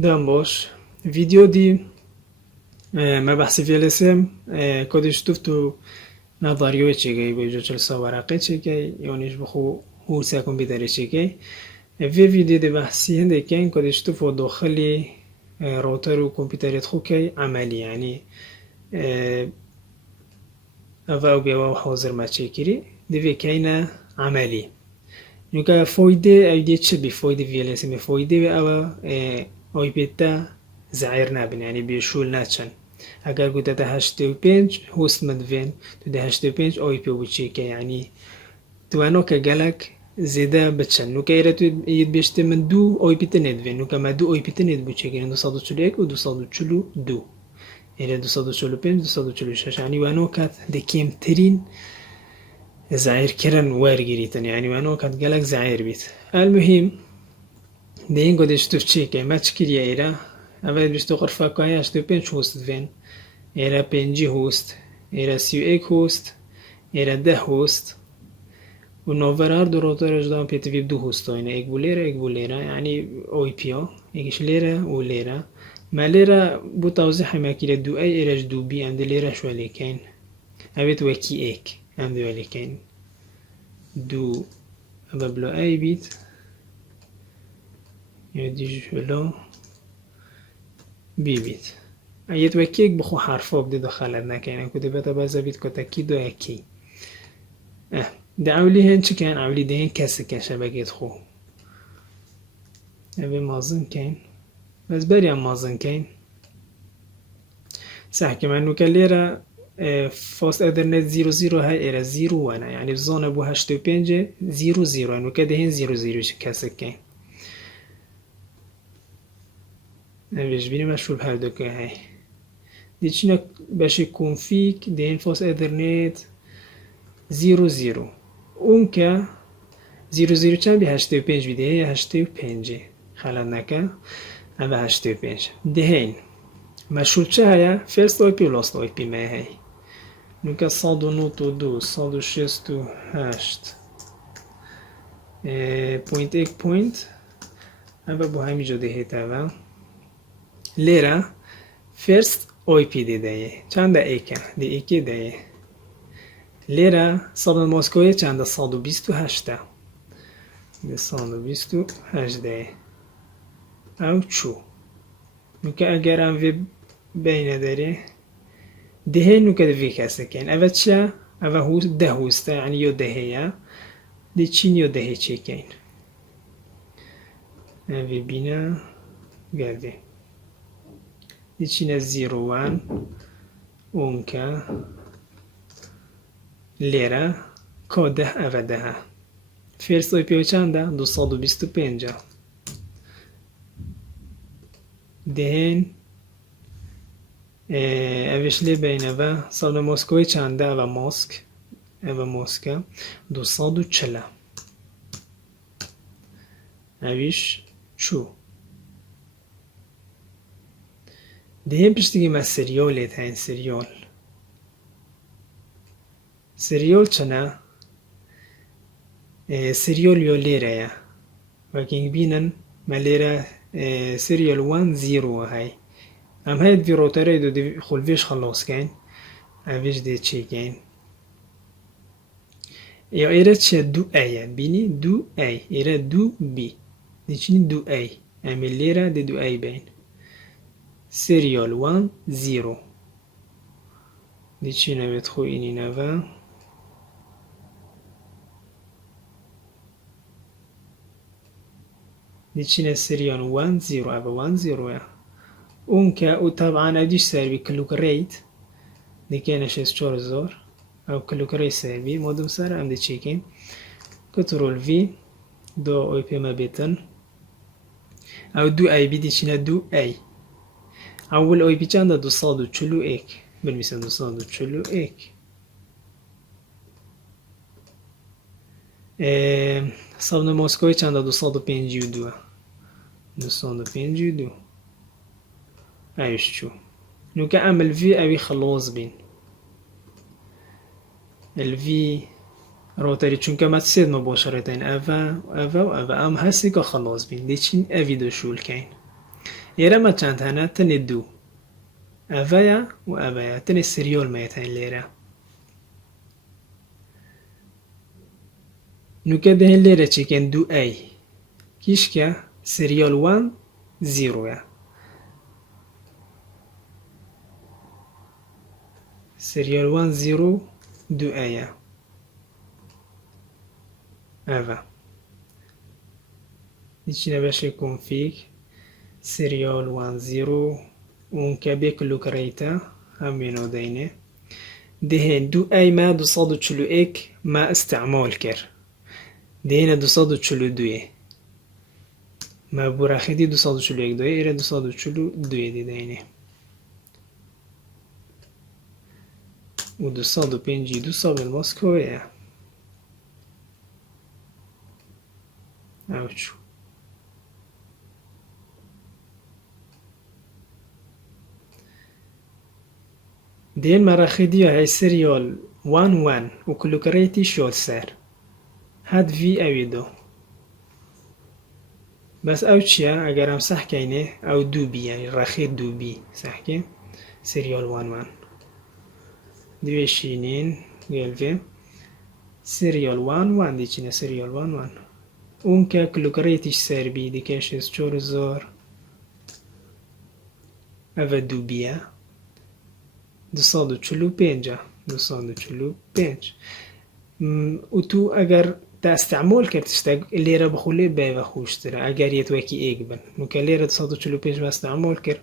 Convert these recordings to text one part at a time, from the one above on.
دام باش فيديو دي ما بحث في الاسم كودش تفتو نظريوه چگه بيجو چلسا ورقه چگه يونيش بخو هو ساكن بداره چگه في فيديو دي بحثي هنده كان كودش تفو داخلي راوتر و كمبيوترت خو كي عملي يعني او بيوا حاضر ما چكري دي في كينا عملي نوكا فويدة او دي چه بفويدة في الاسم فويدة او اوی بیتا زعیر نبین یعنی بیشول نچن اگر گوته تا 85 هوست مدوین تو ده 85 اوی پی بچی که یعنی تو انو که گلک زیده بچن نو که ایره تو اید بیشته من دو اوی پیتا ندوین نو که ما دو اوی پیتا ند بچی که 241 و 242 ایره 245 246 یعنی وانو کت ده کمترین زعیر کرن وارگیریتن یعنی وانو کت گلک زعیر بیت المهم دين قد اشتوفشيكي ما تشكيليا إيرا أبدا بيشتو غرفة كايا اشتو بينش هوست فين إيرا بينجي هوست إيرا سيو إيك هوست إيرا ده هوست ونوفرار دو روتر جدام بيتي في بدو هوستو إنا إيك بوليرا يعني أوي بيو إيكش ليرا وليرا ما ليرا بو توزيح ما كيلا دو أي إيرا جدو بي عند ليرا شو ليكين أبيت وكي إيك عند ليكين دو أبابلو أي بيت يدي جلو بيبيت ايت وكيك بخو حرفوك دي دخلتنا كاين كتبتا بازابيت كتاكي دو اكي دي عولي هنش كان عولي دي هن كاسكا شبكيت خو ابي مازن كاين بس بريا مازن كاين صح كمان نو كاليرا فاست اذرنت 00 هاي ايرا 0 وانا يعني بزون ابو 85 00 انو كده هن 00 كاسك كاين نویش بینیم مشروع هر دو که هی دیچینا باشه کنفیگ دین فاس ادرنت 00 اون که 00 چند بی 85 بیده هی 85 خلال نکه اما 85 دهین مشروع چه هیا فرست آی پی و لاست آی پی مه هی نوکه 192 168 پوینت ایک پوینت اما با همی جا دهی تاوه ليرة first OIP دیده چند ایکه دی ایکی ده ليرة صد موسکوی چند 128 دی 128 ده او چو نوکه اگر هم وی بینه داره ده نوکه دوی کسه کن اوه چه اوه هوست ده هوسته یعنی یو دهه یا دی چین یو دهه چه کن اوه بینه گرده دیچینه 01 اونکه لیره کده اوه ده فرست آی پیو چنده 225 دهین اوش لی بینه و سال موسکوی چنده اوه موسکه 240 اوش چو دهیم پشتگی ما سریالیت هین سریال چنه سریال یو لیره یا وکنگ بینن ما لیره سریال 1-0 های ام هاید وی روتره دو دی خلویش خلاص کن اویش دی چی کن یا ایره چه دو ای بینی دو ای ایره دو بی دی چنی دو ای امی لیره دی دو ای بین سریال 1-0 دیچی نوید خو اینی نوه دیچی نه سریال 1-0 اوه 1-0 یا اون که او طبعا ادیش سربی کلوک ریت دیکنش از 4000 او کلوک ریت سربی مادم سر هم دی چیکن کترول وی دو اوی پی ما بیتن او دو ای بی دیچی نه دو ای اول اوی پی چنده 241 بالمیسن 241 صابن موسکوی چنده 252 252 ایش چو نو که عمل وی اوی خلاص بین الوی روتری چون که متسید مباشرتین اوه ام هستی که خلاص بین دیچین اوی دو شول کن ئێرە مە چەند هەنە تەنێ دوو ئەڤەیە و ئەڤەیە تەنێ سریۆل مەیەتەن لێرە نوکە دەهێن لێرە چێکێن دوو ئەی کیشکە سریۆل وان زیرۆیە سریۆل وان زیرۆ دوو ئەیە ئەڤە هیچینە بەشی کۆنفیگ سریۆل وان زیرۆ اونکە بێ کلوکڕیتە هەموێنەوە دەینێ دەهێن دوو ئەیمە 241 ما استعمال کرد دێنە 242 ما بوراخیدی 241 دوێ ئێرە 242 دەینێ و 252 ساڵ مۆسکۆیە ئەوچوو دێن مەراخیدیە هەی سریۆل وان وان و کلوکڕێتی شۆل سەر هەد ڤی ئەوێ بەس ئەو چییە ئەگەر ئەم سەحکەینێ ئەو دوو بیە ڕەخیر دوو بی سەحکێ سریۆل وان وان دوێشینین گێلڤێ سریۆل وان وان دیچینە سریۆل وان وان اونکە کلوکڕێتیش سەربی دیکەشێز چۆر زۆر ئەڤە دوو بیە 245 و تو ئەگەر تا استعمال کرد شتێک لێرە بخولێ بەیڤە خۆشترە ئەگەر یەتوەکی ئێک بن نوکە لێرە 245 بە استعمال کرد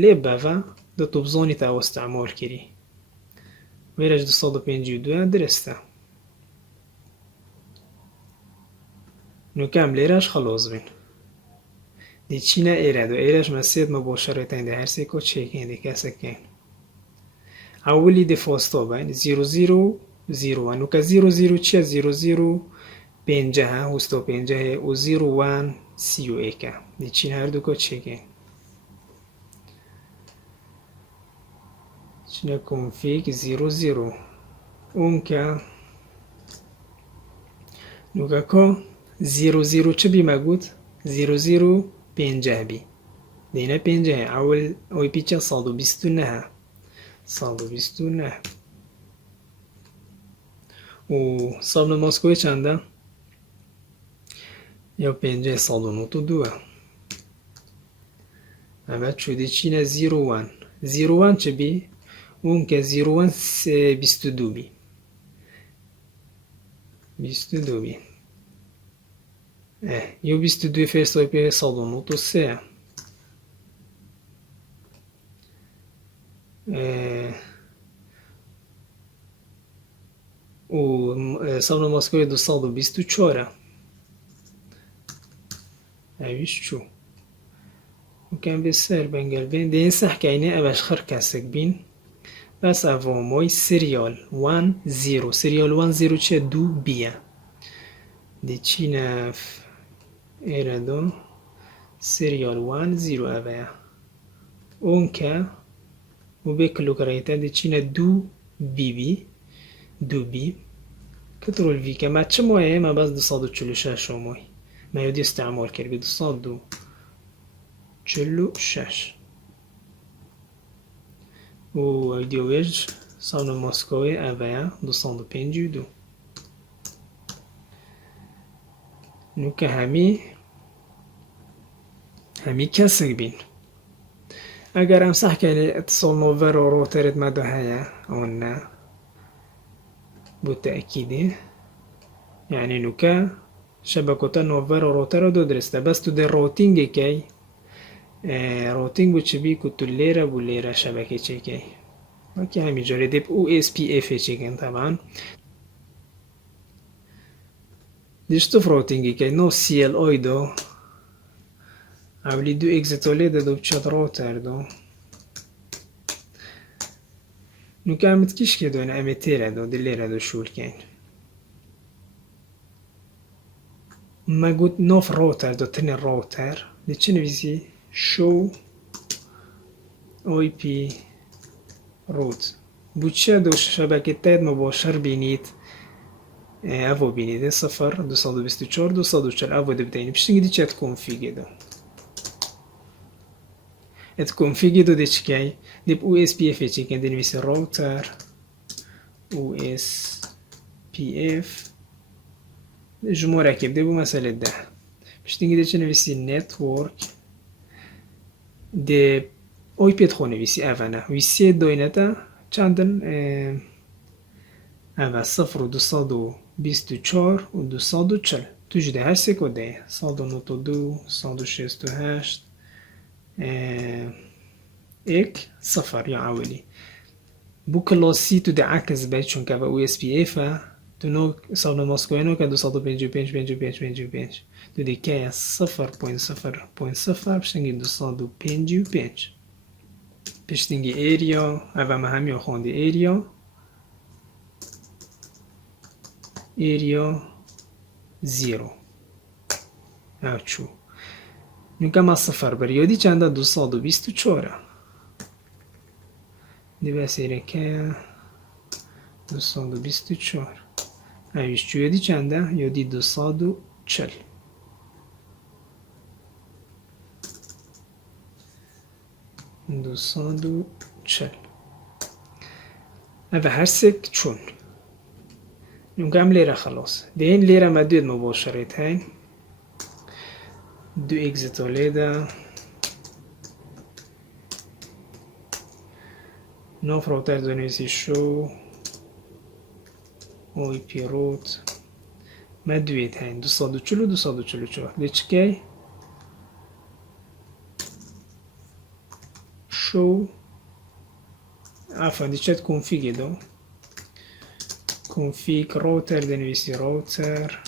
لێ بەڤە دەتۆ بزۆنی تاوە استعمال کردی وێرەش 252 درستە نوکەم لێرەش خەلۆز بین دیچینە ئێرە دو ئێرەش مەسێتمە بۆ شەڕێتەین دە هەرسێک و چێکین دی کەسەکەین ئەولی دەفۆستۆ بین 00 نوکە 00 چیە 00 پێنجەها وستۆ پێنجەهەیە و 01 31 دیچین هەردووکە چێکین چینە کۆنفیگ 00 اونکە نوکە کۆ 00 چ بیمە گوت 00 پێنجە بی دێنە پێنجەهەیە ئەول ئەوی پیچە 129 129 و ساڵ لە مۆسکۆی چەندە یا پێنجە 192 ئەمە چودی چینە 01 01 چ بی اونکە 01 22 بی 22 بی یو 22 فێستۆی پێ 193 و ساڵ لە مۆسکۆی 224 ئەویش چوو وکەم بێ سەر بەنگەل بێن دێن سەحکەینێ ئەوەش خڕ کەسێک بین بەس ئەڤۆمۆی سریۆل وان زیرۆ سریۆل وان زیرۆ چیە دوو بیە دیچینە ئێرە دۆ سریۆل وان زیرۆ ئەڤەیە اونکە و بێ کلوکڕێتە دیچینە دوو بیبی دوو بی کترۆل ڤیکە ما چ مۆیە ما بەس 246 مۆی ما یۆدی استعمال کردی 246 و ئەیدیۆوێژ ساڵ لە مۆسکۆی ئەڤەیە 252 نوکە هەمی کەسێک بین ئەگەر ئەم سەحکەینێ ئەتسۆڵ نۆڤەر و ڕۆتەرت مەدە هەیە ئەوە نا بۆ تەئەکیدێ یعنی نوکە شەبەکۆتە نۆڤەر و ڕۆتەرە دۆ درستە بەس تو دێ ڕۆتینگێکەی ڕۆتینگ بۆ چبی و تو لێرە بوو لێرە شەبەکەی چێکەی وەکی هەمی جۆرە دێ و SPF چێکەن تەمان دیشتف ڕۆتینگێکەی نۆ CLI دۆ ئەولی دوو ئێگزیتۆ لێ دەدۆ بچێت ڕۆتەر دۆ نوکە ئەمت کیشکێ دۆنە ئەمێ تێرە دۆ دێ لێرە دۆ شوولکەین مەگوت نۆف ڕۆتەر دۆ تنێ ڕۆتەر دی چ نویسی show IP route بوچە دۆ شەبەکەتایەتمە بۆ شەر بینیت ئەڤۆ بینیدە 0 224 240 ئەڤۆ دەبدەینی پشتنگی دیچێت کۆنفیگێ دۆ ات کنفیگی دو دی چکی دیب او اس پی اف چکن دی نویسی راوتر او اس پی اف جمهور اکیب دی بو مسئله ده پشتینگی دی چه نویسی نتورک دی اوی پیت خو نویسی اوانه ویسی دوینتا چندن اوه 0224 و 240 توش ده هشت سکو ده 192 168 ایک صفر یا اولی بو کلاسی تو ده عکس باید چون که با او اس پی ایفه تو نو سال ماسکوینو که 255 55 55 تو ده که 0.0.0 پشتنگی 255 پشتنگی ایریا اوه ما همی خونده ایریا 0 اوچو نوکه ما صفر بریادی چنده 224 دی بسیره که 224 اویش چو یادی چنده یادی 240 240 اوه هر سک چون نوکه هم لیره خلاص دی این لیره مدود مباشرت هین دو اگزیتو لیده ناف راوتر دونیسی شو اوی پی روت مدوید هین 240 244 دی چکی شو عفوا دی چت کنفیگی دو کنفیگ راوتر دنویسی راوتر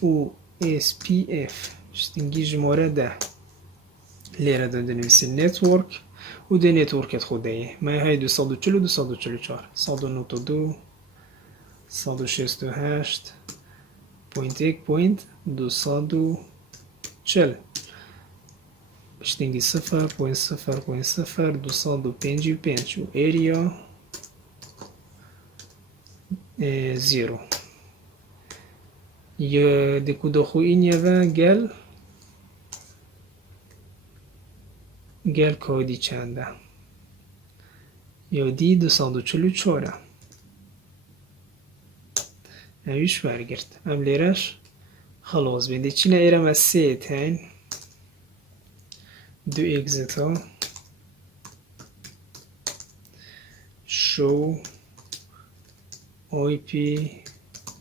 او اس پی اف شتنگی جماره ده لیره دنویسی نتورک و ده نتورکت خوده ما های 240 244 192 168 پوینت یک پوینت 240 پشتنگی 0.0.0 255 و ایریا 0 یا دکو دخو این یوه گل کودی چنده یا دی 244 اویش برگرد ام لیرش خلاص بینده چینه ایرم از سه تین دو اگزیتا شو آی پی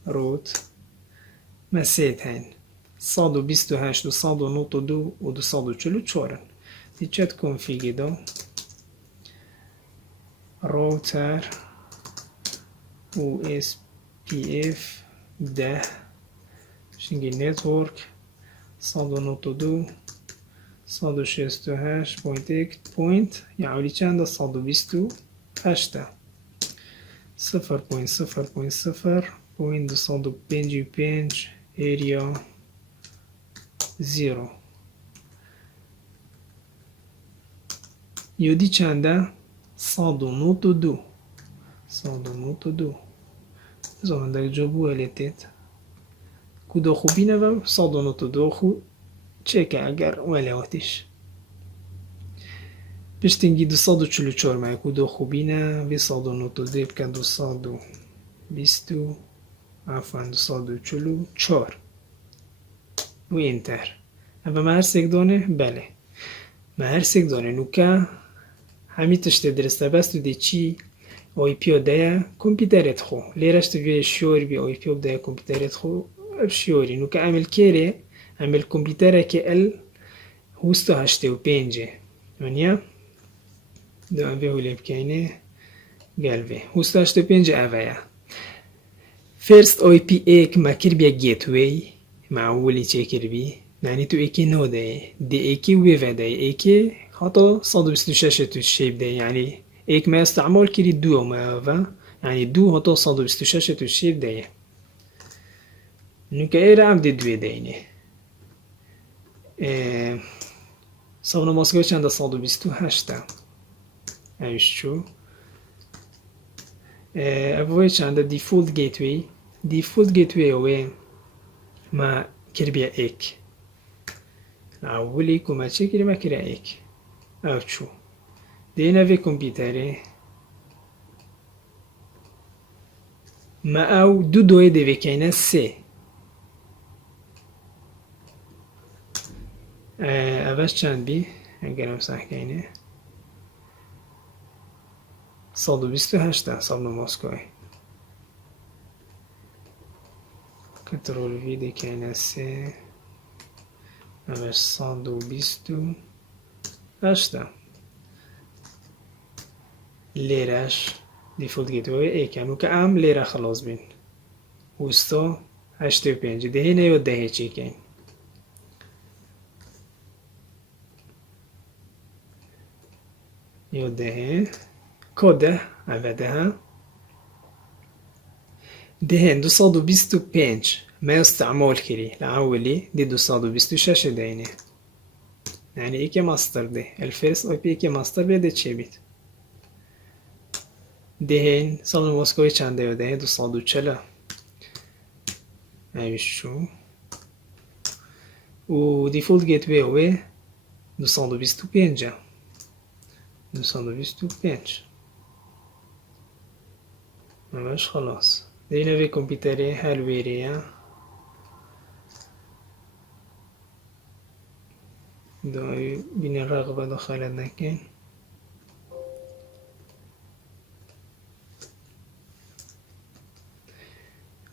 روت مسیح هین 128 و 192 و 244 دیچت کنفیگی دو راوتر او اس پی اف 10 شنگی نتورک 192 168 پوینت یعنی چند 128 0.0.0 پوینت 255 ایریا 0 یودی چنده 192 زمان در جابو الیتید کدو خوبی نوم 192 خو چکه اگر ولیاتش پشتنگی 244 مای کدو خوبی نه و 192 بکن 220 عفوا 244 و انتر اما ما هر سکدانه بله ما هر سکدانه نوکه همی تشت درسته بست دی چی آی پی ده کامپیوترت خو لیرش تو شیوری بی آی پی ده کامپیوترت خو شیوری نوکه عمل کره عمل کامپیوتره که ال هوستو 85 ونیا دو اوه هولی بکنه گلوه هوستو 85 اوه فرست آی پی ایک ما کر بیا گیتوی معولی چه کر بی یعنی تو ایکی نو ده دی ایکی ویوه ده ایکی حتی 126 تو شیب ده یعنی ایک ما استعمال کری دو ما اوه یعنی دو حتی 126 تو شیب ده نوکه ایره هم دی دوی ده اینه سابنا ماسکو چنده 128 ایش چو اوه چنده دیفولت گیتوی اوه ما کربیه ایک اولی کمچه کری مکره ایک او چو دینا وی کمپیوتره ما او دو دوی دوی کینه سه اولش چند بی اگرم سحکینه 128 صاب مسکوی کنترل وی دی کینه سه اولش 128 لیرش دیفولت گیتوی ایکنو که ام لیره خلاص بین وستا 85 دهینه یا دهه چی کن یا دهه کده اوده دهن 225 ما استعمال کری لأولی دی 226 دهینه يعني ايه كي ماستر ده الفيرست اي بي كي ماستر بيده چه بيت دهن سال مسکوی چنده یا دهن 240 ایشو و دیفولت گیتوی هو 225 225 همش خلاص دینا في كمبيوتري هالويريا داي بين الرغبة دخلت نكين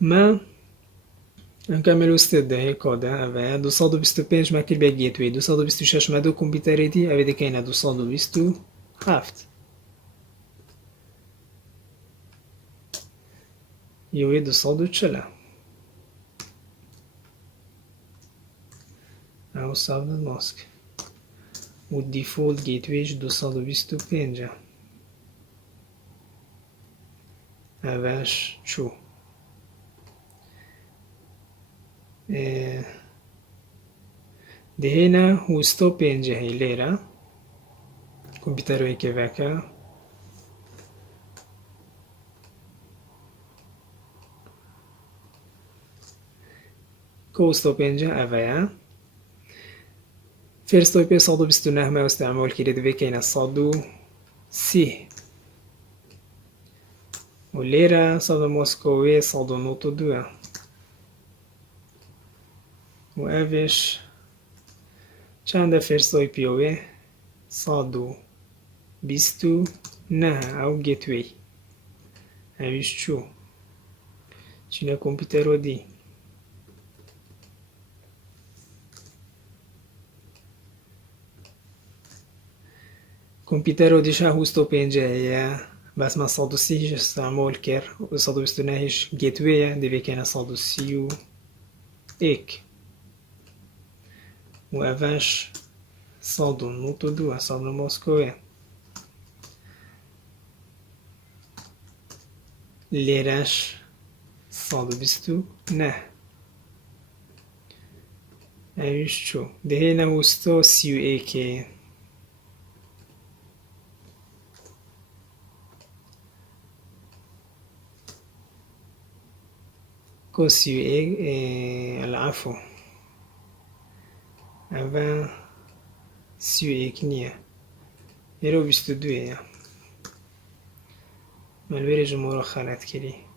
ما نكمل استده كودا و 225 مكل به گیتوی 226 مدو کمپیوتری دی اوه دی که 227 یوی 240 او سابن ماسک و دیفولت گیتویش 225 اوش چو دهینا هوستو 5 لیره کمپیوتروی که وکا کوستو 5 اویا فرستوی پی 129 ما استعمال کرده دوی که اینا 130 و لیره صد مسکوی 192 و اوش چند فرستوی پیوی 129 او گیتوی اوش چو چینه کمپیوتر رو دی کمپیوتر رو دیشه 250 بس ما 130 استعمال کرد و 129 گیتویه دیوی کنه 131 و اوش 192 صد مسکوه لیرش 129 اوش چو دهه نوستا 31 كوسيو العفو أبا سيو كنيا يرو بيستدوية مالويري جمهور خالات كري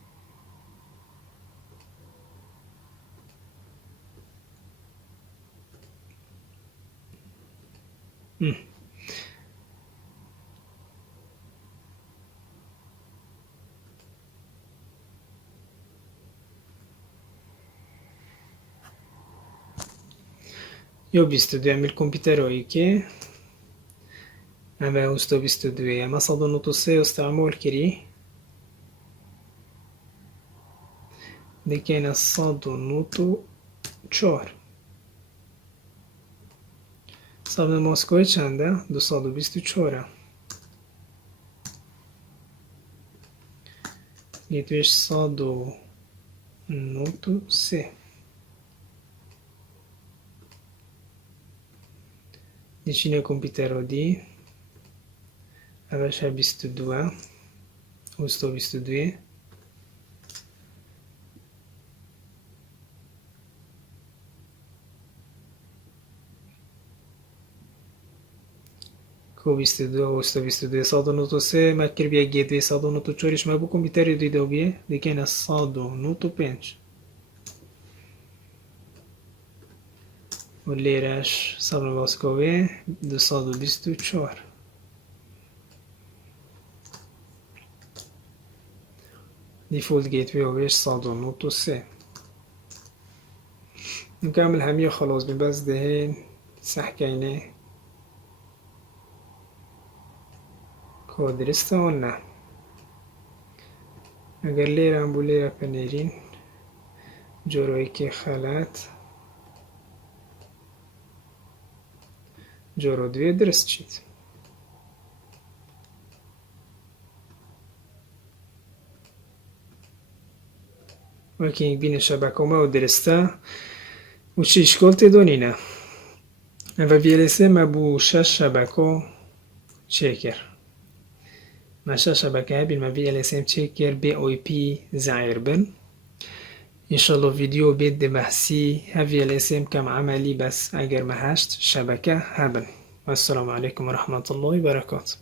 Io ho visto due mil computeroi che avevo sto visto due ma sono venuto se io stavo molkiri de che ne sono venuto چهار سابن مسکوی چنده 224 گیتویش 193 Vicino computer di aveva 22 o sto 22 خب 22 اوستا 22 صاد و نوت و سه مکر بیا گیت وی صاد و نوت و چورش ما بکن بیتری دوی دو بیه دیگه نه صاد و نوت و پنج و لیرش صاد و باسکوه 224 ديفولت جيت وي وبيش صاد و نوت و سه نكمل همية خلاص بس دهين سحكينه كودرسته ونا اگر لیرم بو لیره پنیرین جوروی که خلات جورو دوی درست شد وكي بين شبكة ما ودرسته وشي اشكال تدونينه و VLC ما بو شش شبكة شكر ما شش شبكة هبين ما VLC شكر BIP زعير بن إن شاء الله فيديو بيد بحثي ها VLC كم عملي بس أجر ما هشت شبكة هبن والسلام عليكم ورحمة الله وبركاته